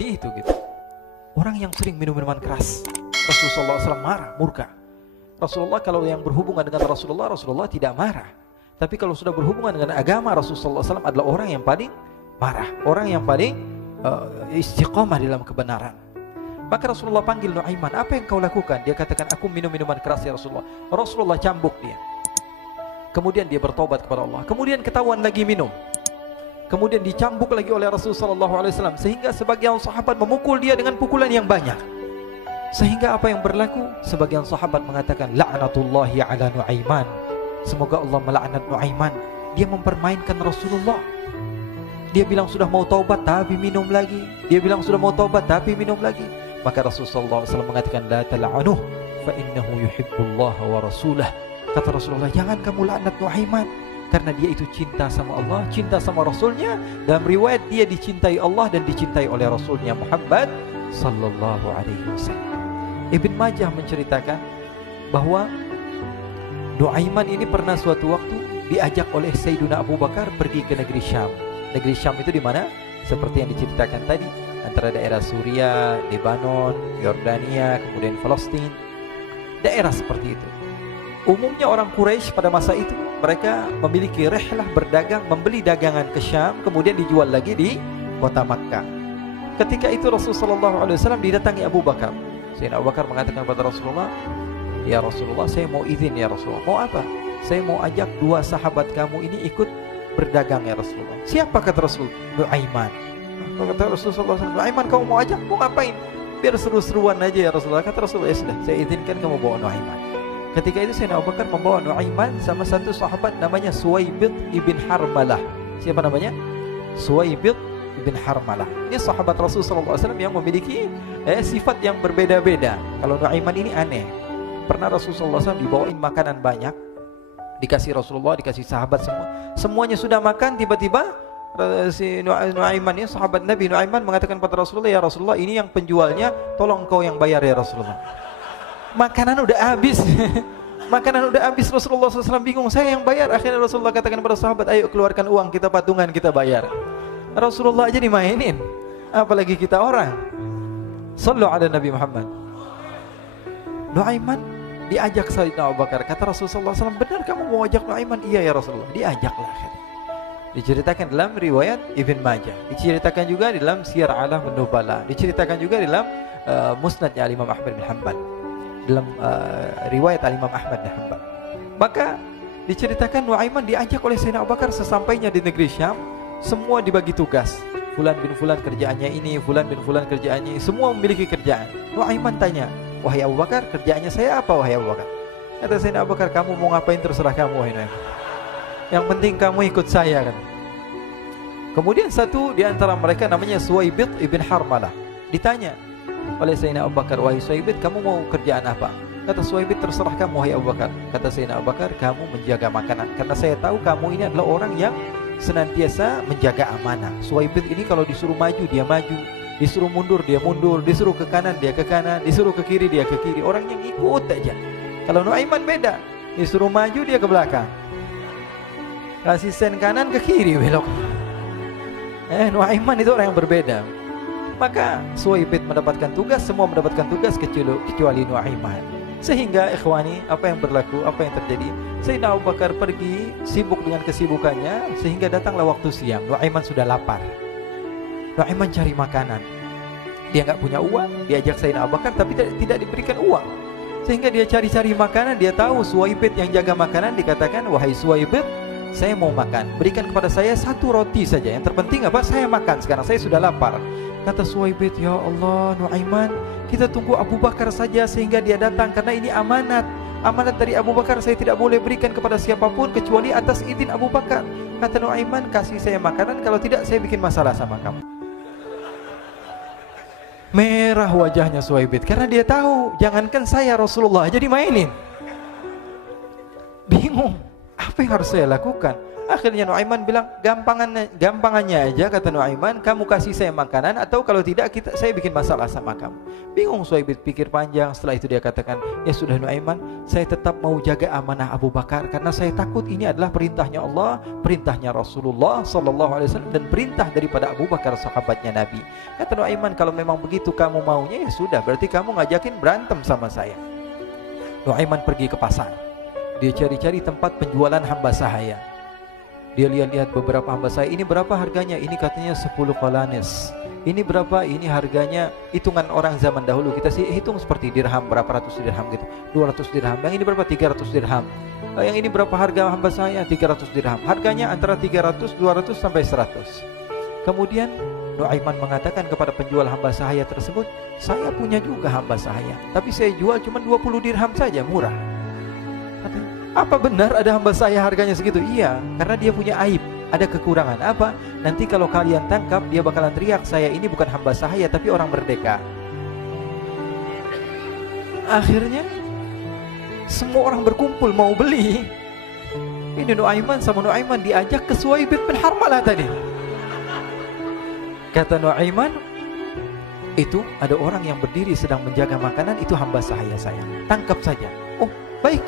seperti itu gitu. Orang yang sering minum minuman keras, Rasulullah SAW marah, murka. Rasulullah kalau yang berhubungan dengan Rasulullah tidak marah. Tapi kalau sudah berhubungan dengan agama, Rasulullah SAW adalah orang yang paling marah, orang yang paling istiqomah dalam kebenaran. Maka Rasulullah panggil Nuaiman, apa yang kau lakukan? Dia katakan, aku minum minuman keras ya Rasulullah. Rasulullah cambuk dia. Kemudian dia bertobat kepada Allah. Kemudian ketahuan lagi minum. Kemudian dicambuk lagi oleh Rasulullah SAW, sehingga sebagian sahabat memukul dia dengan pukulan yang banyak. Sehingga apa yang berlaku? Sebagian sahabat mengatakan, la'natullahi ala Nuaiman. Semoga Allah melaknat Nuaiman. Dia mempermainkan Rasulullah. Dia bilang sudah mau taubat tapi minum lagi. Dia bilang sudah mau taubat tapi minum lagi. Maka Rasulullah SAW mengatakan, la tal'anuh fa innahu yuhibbullah wa rasulah. Kata Rasulullah, jangan kamu laknat Nuaiman, karena dia itu cinta sama Allah, cinta sama Rasulnya. Dalam riwayat dia dicintai Allah dan dicintai oleh Rasulnya Muhammad sallallahu alaihi wasallam. Ibn Majah menceritakan bahwa Nuaiman ini pernah suatu waktu diajak oleh Sayyidina Abu Bakar pergi ke negeri Syam. Negeri Syam itu di mana? Seperti yang diceritakan tadi, antara daerah Suriah, Lebanon, Yordania, kemudian Palestina. Daerah seperti itu. Umumnya orang Quraisy pada masa itu mereka memiliki rihlah berdagang, membeli dagangan ke Syam, kemudian dijual lagi di kota Makkah. Ketika itu Rasulullah SAW didatangi Abu Bakar. Sayyidina Abu Bakar mengatakan kepada Rasulullah, ya Rasulullah, saya mau izin ya Rasulullah. Mau apa? Saya mau ajak dua sahabat kamu ini ikut berdagang ya Rasulullah. Siapa kata Rasul? Nuaiman. Kata Rasulullah SAW, Nuaiman kamu mau ajak? Mau ngapain? Biar seru-seruan aja ya Rasulullah. Kata Rasulullah, ya sudah, saya izinkan kamu bawa Nuaiman. Ketika itu Sayyidina Abu Bakar membawa Nuaiman sama satu sahabat namanya Suwaibid ibn Harmalah. Siapa namanya? Suwaibid ibn Harmalah. Ini sahabat Rasulullah SAW yang memiliki sifat yang berbeda-beda. Kalau Nuaiman ini aneh. Pernah Rasulullah SAW dibawain makanan banyak, dikasih Rasulullah, dikasih sahabat semua. Semuanya sudah makan, tiba-tiba si Nuaiman ini, sahabat Nabi Nuaiman mengatakan kepada Rasulullah, ya Rasulullah, ini yang penjualnya, tolong kau yang bayar ya Rasulullah. Makanan udah habis. Makanan udah habis. Rasulullah SAW bingung, saya yang bayar. Akhirnya Rasulullah katakan kepada sahabat, ayo keluarkan uang, kita patungan, kita bayar. Rasulullah aja dimainin, apalagi kita orang. Sallu ala Nabi Muhammad. Nuaiman diajak Sayyidina Abu Bakar. Kata Rasulullah SAW, benar kamu mau ajak Nuaiman? Iya ya Rasulullah. Diajaklah. Diceritakan dalam riwayat Ibn Majah, diceritakan juga dalam Siyar A'lam An-Nubala, diceritakan juga dalam Musnadnya Imam Ahmad bin Hanbal, dalam riwayat Imam Ahmad bin Hanbal. Maka diceritakan Nuaiman diajak oleh Sayyidina Abu Bakar. Sesampainya di negeri Syam, semua dibagi tugas. Fulan bin Fulan kerjaannya ini, Fulan bin Fulan kerjaannya ini, semua memiliki kerjaan. Nuaiman tanya, wahai Abu Bakar, kerjaannya saya apa wahai Abu Bakar? Kata Sayyidina Abu Bakar, kamu mau ngapain terserah kamu wahai Nuaiman. Yang penting kamu ikut saya kan. Kemudian satu di antara mereka namanya Suwaibid ibn Harmalah. Ditanya oleh Sayyidina Abu Bakar, wahai Suwaibid, kamu mau kerjaan apa? Kata Suwaibid, terserah kamu wahai Abu Bakar. Kata Sayyidina Abu Bakar, kamu menjaga makanan, karena saya tahu kamu ini adalah orang yang senantiasa menjaga amanah. Suwaibid ini kalau disuruh maju dia maju, disuruh mundur dia mundur, disuruh ke kanan dia ke kanan, disuruh ke kiri dia ke kiri. Orang yang ikut aja. Kalau Nuaiman beda, disuruh maju dia ke belakang, kasih sen kanan ke kiri belok. Nuaiman itu orang yang berbeda. Maka Suwaibid mendapatkan tugas, semua mendapatkan tugas kecuali Nuaiman. Sehingga ikhwani, apa yang berlaku, apa yang terjadi? Sayyidina Abu Bakar pergi sibuk dengan kesibukannya, sehingga datanglah waktu siang. Nuaiman sudah lapar. Nuaiman cari makanan. Dia nggak punya uang, diajak Sayyidina Abu Bakar tapi tidak diberikan uang. Sehingga dia cari-cari makanan. Dia tahu Suwaibid yang jaga makanan, dikatakan, wahai Suwaibid, saya mau makan, berikan kepada saya satu roti saja. Yang terpenting apa? Saya makan sekarang, saya sudah lapar. Kata Suwaibid, ya Allah Nuaiman, kita tunggu Abu Bakar saja sehingga dia datang, karena ini amanat. Amanat dari Abu Bakar, saya tidak boleh berikan kepada siapapun kecuali atas izin Abu Bakar. Kata Nuaiman, kasih saya makanan, kalau tidak saya bikin masalah sama kamu. Merah wajahnya Suwaibid, karena dia tahu, jangankan saya, Rasulullah aja dimainin. Bingung, apa yang harus saya lakukan? Akhirnya Nuaiman bilang, gampangannya aja, kata Nuaiman, kamu kasih saya makanan, atau kalau tidak saya bikin masalah sama kamu. Bingung Suhaib pikir panjang. Setelah itu dia katakan, ya sudah Nuaiman, saya tetap mau jaga amanah Abu Bakar, karena saya takut ini adalah perintahnya Allah, perintahnya Rasulullah Sallallahu Alaihi Wasallam, dan perintah daripada Abu Bakar sahabatnya Nabi. Kata Nuaiman, kalau memang begitu kamu maunya, ya sudah, berarti kamu ngajakin berantem sama saya. Nuaiman pergi ke pasar. Dia cari-cari tempat penjualan hamba sahaya. Dia lihat-lihat beberapa hamba sahaya. Ini berapa harganya? Ini katanya 10 qalanis. Ini berapa? Ini harganya hitungan orang zaman dahulu. Kita sih hitung seperti dirham, berapa ratus dirham gitu. 200 dirham. Yang ini berapa? 300 dirham. Yang ini berapa harga hamba sahaya? 300 dirham. Harganya antara 300, 200 sampai 100. Kemudian Nuaiman mengatakan kepada penjual hamba sahaya tersebut, saya punya juga hamba sahaya, tapi saya jual cuma 20 dirham saja, murah. Katanya, apa benar ada hamba saya harganya segitu? Iya, karena dia punya aib, ada kekurangan. Apa? Nanti kalau kalian tangkap, dia bakalan teriak, saya ini bukan hamba sahaya tapi orang merdeka. Akhirnya semua orang berkumpul mau beli. Ini Nuaiman sama Nuaiman diajak ke Suhaib bin Harmalah tadi. Kata Nuaiman, itu ada orang yang berdiri sedang menjaga makanan, itu hamba sahaya saya, tangkap saja. Oh baik.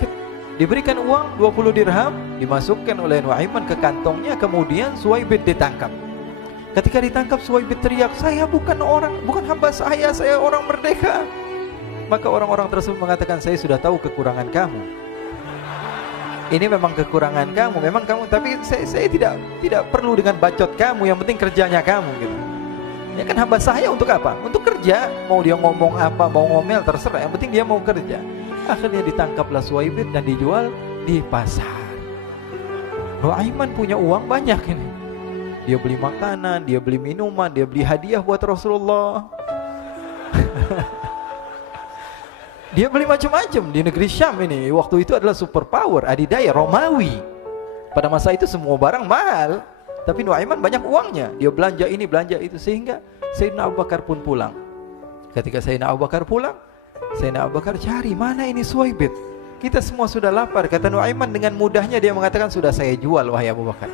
Diberikan uang 20 dirham, dimasukkan oleh Nuaiman ke kantongnya, kemudian Suhaib ditangkap. Ketika ditangkap, Suhaib teriak, saya bukan hamba saya orang merdeka. Maka orang-orang tersebut mengatakan, saya sudah tahu kekurangan kamu. Ini memang kekurangan kamu, memang kamu, tapi saya tidak perlu dengan bacot kamu, yang penting kerjanya kamu gitu. Ya kan hamba saya untuk apa? Untuk kerja. Mau dia ngomong apa, mau ngomel terserah, yang penting dia mau kerja. Akhirnya ditangkaplah Suhaib dan dijual di pasar. Nuaiman punya uang banyak ini. Dia beli makanan, dia beli minuman, dia beli hadiah buat Rasulullah. Dia beli macam-macam di negeri Syam ini. Waktu itu adalah superpower, adidaya Romawi. Pada masa itu semua barang mahal, tapi Nuaiman banyak uangnya. Dia belanja ini, belanja itu, sehingga Sayyidina Abu Bakar pun pulang. Ketika Sayyidina Abu Bakar pulang, Sayyidina Abu Bakar cari, mana ini Suhaib? Kita semua sudah lapar. Kata Nuaiman dengan mudahnya dia mengatakan, sudah saya jual wahai Abu Bakar.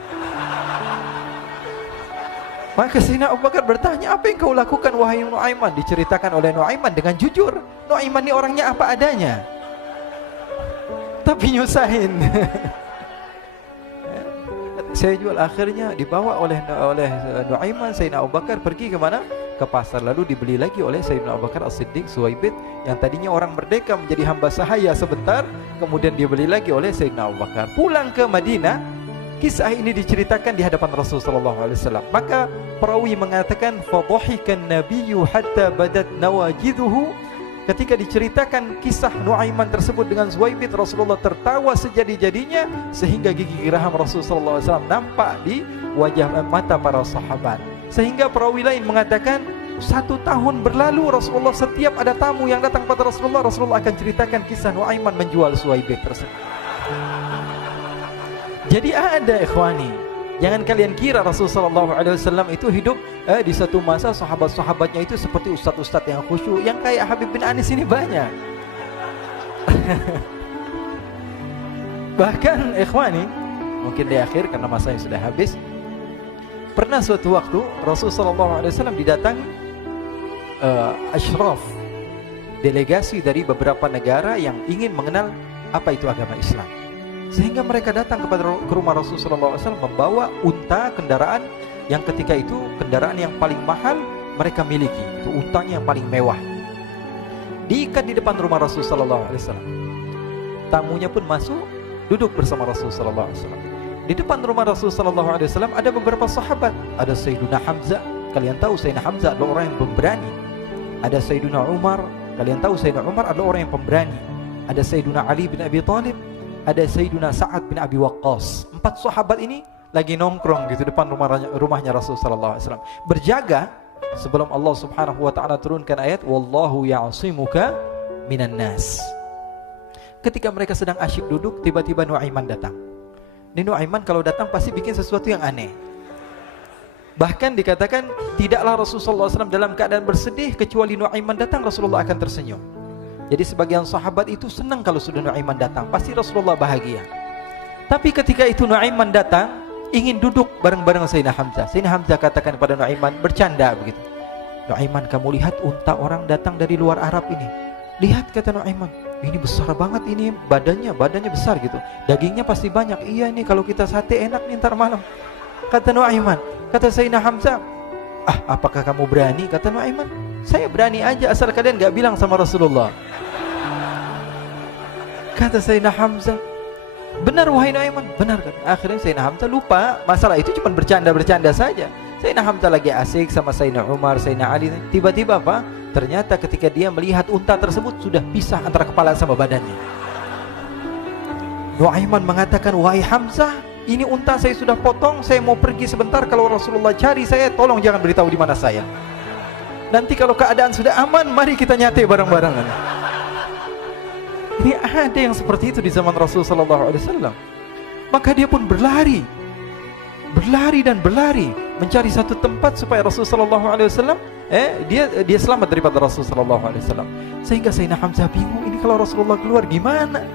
Maka Sayyidina Abu Bakar bertanya, apa yang kau lakukan wahai Nuaiman? Diceritakan oleh Nuaiman dengan jujur. Nuaiman ini orangnya apa adanya, tapi nyusahin. Saya jual. Akhirnya dibawa oleh Nuaiman, Sayyidina Abu Bakar pergi ke mana? Ke pasar. Lalu dibeli lagi oleh Sayyidina Abu Bakar As-Siddiq Suhaib, yang tadinya orang merdeka menjadi hamba sahaya sebentar, kemudian dibeli lagi oleh Sayyidina Abu Bakar. Pulang ke Madinah, kisah ini diceritakan di hadapan Rasulullah SAW. Maka perawi mengatakan, fadhahikan nabiyyu hatta badat nawajiduhu. Ketika diceritakan kisah Nuaiman tersebut dengan Suhaib, Rasulullah tertawa sejadi-jadinya sehingga gigi geraham Rasulullah SAW nampak di wajah mata para sahabat. Sehingga perawi lain mengatakan 1 tahun berlalu Rasulullah, setiap ada tamu yang datang pada Rasulullah, Rasulullah akan ceritakan kisah Nuaiman menjual Suhaib tersebut. Jadi ada ikhwani, jangan kalian kira Rasulullah SAW itu hidup di satu masa sahabat-sahabatnya itu seperti ustadz-ustadz yang khusyuk, yang kayak Habib bin Anis ini banyak. Bahkan ikhwani, mungkin di akhir karena masanya sudah habis, pernah suatu waktu Rasulullah SAW didatangi asyraf, delegasi dari beberapa negara yang ingin mengenal apa itu agama Islam. Sehingga mereka datang ke rumah Rasulullah SAW membawa unta, kendaraan yang ketika itu kendaraan yang paling mahal mereka miliki, itu untanya yang paling mewah. Diikat di depan rumah Rasulullah SAW. Tamunya pun masuk, duduk bersama Rasulullah SAW. Di depan rumah Rasulullah SAW ada beberapa sahabat. Ada Sayyiduna Hamzah, kalian tahu Sayyidina Hamzah adalah orang yang pemberani. Ada Sayyiduna Umar, kalian tahu Sayyidina Umar adalah orang yang pemberani. Ada Sayyiduna Ali bin Abi Thalib, ada Sayyiduna Sa'ad bin Abi Waqqas. 4 sahabat ini lagi nongkrong gitu depan rumahnya Rasulullah SAW, berjaga sebelum Allah Subhanahu wa taala turunkan ayat wallahu ya'simuka minan nas. Ketika mereka sedang asyik duduk, tiba-tiba Nuaiman datang. Ini Nuaiman kalau datang pasti bikin sesuatu yang aneh. Bahkan dikatakan tidaklah Rasulullah SAW dalam keadaan bersedih, kecuali Nuaiman datang Rasulullah akan tersenyum. Jadi sebagian sahabat itu senang kalau sudah Nuaiman datang, pasti Rasulullah bahagia. Tapi ketika itu Nuaiman datang, ingin duduk bareng-bareng Sayyidina Hamzah. Sayyidina Hamzah katakan kepada Nuaiman, bercanda begitu. Nuaiman, kamu lihat unta orang datang dari luar Arab ini. Lihat, kata Nuaiman, ini besar banget ini, badannya besar gitu. Dagingnya pasti banyak. Iya nih, kalau kita sate enak nih ntar malam. Kata Nuaiman. Kata Sayyidina Hamzah, apakah kamu berani? Kata Nuaiman, saya berani aja asal kalian gak bilang sama Rasulullah. Kata Sayyidina Hamzah, benar wahai Nuaiman, benar kan? Akhirnya Sayyidina Hamzah lupa masalah itu, cuma bercanda-bercanda saja. Sayyidina Hamzah lagi asik sama Sayyidina Umar, Sayyidina Ali. Tiba-tiba apa? Ternyata ketika dia melihat unta tersebut sudah pisah antara kepala sama badannya. Nuaiman mengatakan, wahai Hamzah, ini unta saya sudah potong, saya mau pergi sebentar. Kalau Rasulullah cari saya, tolong jangan beritahu di mana saya. Nanti kalau keadaan sudah aman, mari kita nyate bareng-bareng. Ini ada yang seperti itu di zaman Rasulullah SAW. Maka dia pun berlari dan berlari mencari satu tempat supaya Rasulullah SAW dia selamat daripada Rasulullah SAW. Sehingga Sayyidina Hamzah bingung, ini kalau Rasulullah keluar gimana?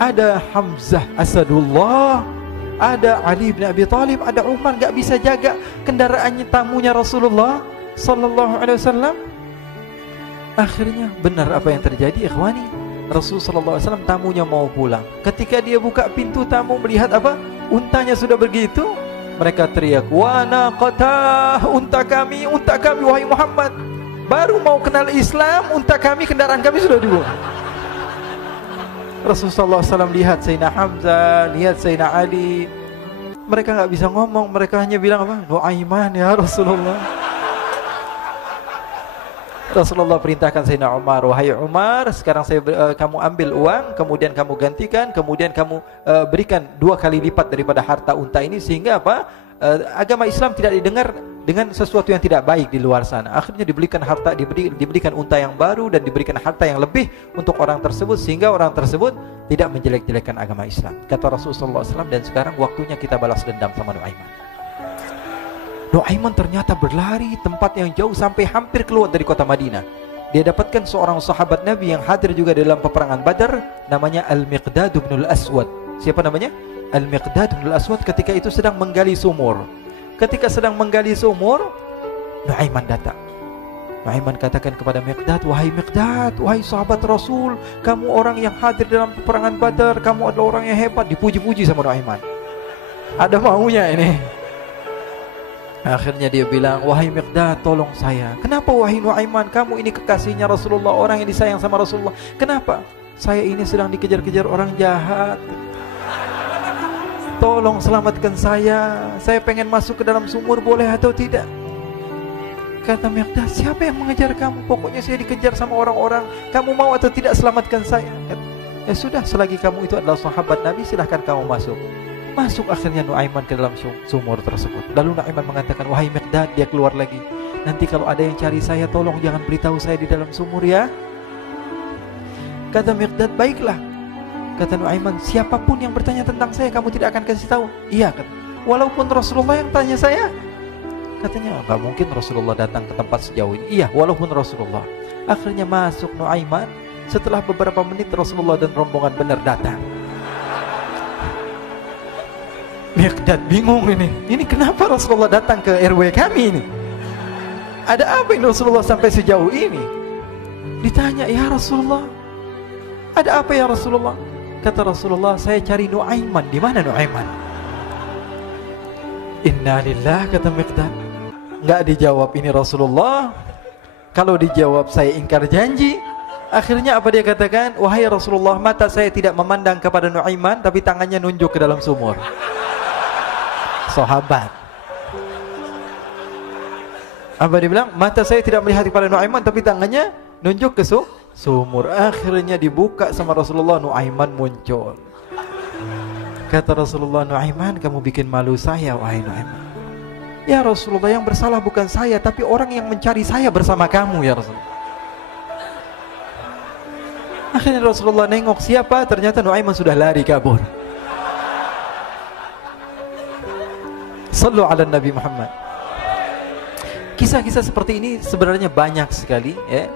Ada Hamzah Asadullah, ada Ali bin Abi Thalib, ada Umar, gak bisa jaga kendaraannya, tamunya Rasulullah SAW. Akhirnya benar apa yang terjadi, ikhwani. Rasulullah SAW tamunya mau pulang. Ketika dia buka pintu tamu melihat apa? Untanya sudah begitu. Mereka teriak, wa naqatah, unta kami wahai Muhammad. Baru mau kenal Islam, unta kami, kendaraan kami sudah dibuang. Rasulullah SAW lihat Sayyidina Hamzah, lihat Sayyidina Ali. Mereka gak bisa ngomong, mereka hanya bilang apa? Nuaiman ya Rasulullah. Rasulullah perintahkan Sayyidina Umar, wahai Umar, sekarang kamu ambil uang, kemudian kamu gantikan, kemudian kamu berikan 2 kali lipat daripada harta unta ini, sehingga apa? Agama Islam tidak didengar dengan sesuatu yang tidak baik di luar sana. Akhirnya diberikan harta, diberikan unta yang baru dan diberikan harta yang lebih untuk orang tersebut, sehingga orang tersebut tidak menjelek-jelekan agama Islam. Kata Rasulullah SAW, dan sekarang waktunya kita balas dendam sama Nuaiman. Nuaiman ternyata berlari tempat yang jauh sampai hampir keluar dari kota Madinah. Dia dapatkan seorang sahabat Nabi yang hadir juga dalam peperangan Badar, namanya Al-Miqdad bin Al-Aswad. Siapa namanya? Al-Miqdad bin Al-Aswad ketika itu sedang menggali sumur. Ketika sedang menggali sumur, Nuaiman datang. Nuaiman katakan kepada Miqdad, wahai Miqdad, wahai sahabat Rasul, kamu orang yang hadir dalam peperangan Badar, kamu adalah orang yang hebat. Dipuji-puji sama Nuaiman. Ada maunya ini. Akhirnya dia bilang, wahai Miqdad, tolong saya. Kenapa wahai Nuaiman, kamu ini kekasihnya Rasulullah, orang yang disayang sama Rasulullah. Kenapa? Saya ini sedang dikejar-kejar orang jahat. Tolong selamatkan saya. Saya pengen masuk ke dalam sumur, boleh atau tidak? Kata Miqdad, siapa yang mengejar kamu? Pokoknya saya dikejar sama orang-orang. Kamu mau atau tidak selamatkan saya? Ya sudah, selagi kamu itu adalah sahabat Nabi, silahkan kamu masuk. Masuk akhirnya Nuaiman ke dalam sumur tersebut. Lalu Nuaiman mengatakan, wahai Miqdad, dia keluar lagi. Nanti kalau ada yang cari saya, tolong jangan beritahu saya di dalam sumur ya. Kata Miqdad, baiklah. Kata Nuaiman, siapapun yang bertanya tentang saya, kamu tidak akan kasih tahu? Iya, kata. Walaupun Rasulullah yang tanya saya? Katanya, enggak mungkin Rasulullah datang ke tempat sejauh ini. Iya, walaupun Rasulullah. Akhirnya masuk Nuaiman. Setelah beberapa menit Rasulullah dan rombongan benar datang. Miqdad bingung ini. Ini kenapa Rasulullah datang ke RW kami ini? Ada apa ini Rasulullah sampai sejauh ini? Ditanya, ya Rasulullah, ada apa ya Rasulullah? Kata Rasulullah, saya cari Nuaiman. Di mana Nuaiman? Innalillah, kata Miqdad. Enggak dijawab ini Rasulullah. Kalau dijawab saya ingkar janji. Akhirnya apa dia katakan? Wahai Rasulullah, mata saya tidak memandang kepada Nuaiman, tapi tangannya nunjuk ke dalam sumur. Sahabat. Apa dia bilang? Mata saya tidak melihat kepada Nuaiman, tapi tangannya nunjuk ke sumur. Akhirnya dibuka sama Rasulullah, Nuaiman muncul. Kata Rasulullah, Nuaiman, kamu bikin malu saya, wahai Nuaiman. Ya Rasulullah, yang bersalah bukan saya, tapi orang yang mencari saya bersama kamu ya Rasulullah. Akhirnya Rasulullah nengok siapa, ternyata Nuaiman sudah lari kabur. Sallu ala Nabi Muhammad. Kisah-kisah seperti ini sebenarnya banyak sekali ya.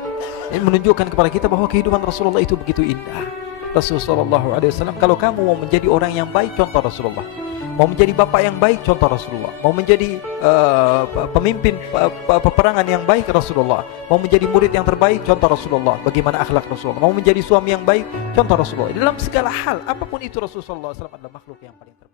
Ini menunjukkan kepada kita bahwa kehidupan Rasulullah itu begitu indah. Rasulullah SAW, kalau kamu mau menjadi orang yang baik, contoh Rasulullah. Mau menjadi bapak yang baik, contoh Rasulullah. Mau menjadi pemimpin peperangan yang baik, Rasulullah. Mau menjadi murid yang terbaik, contoh Rasulullah. Bagaimana akhlak Rasulullah. Mau menjadi suami yang baik, contoh Rasulullah. Dalam segala hal, apapun itu Rasulullah SAW adalah makhluk yang paling terbaik.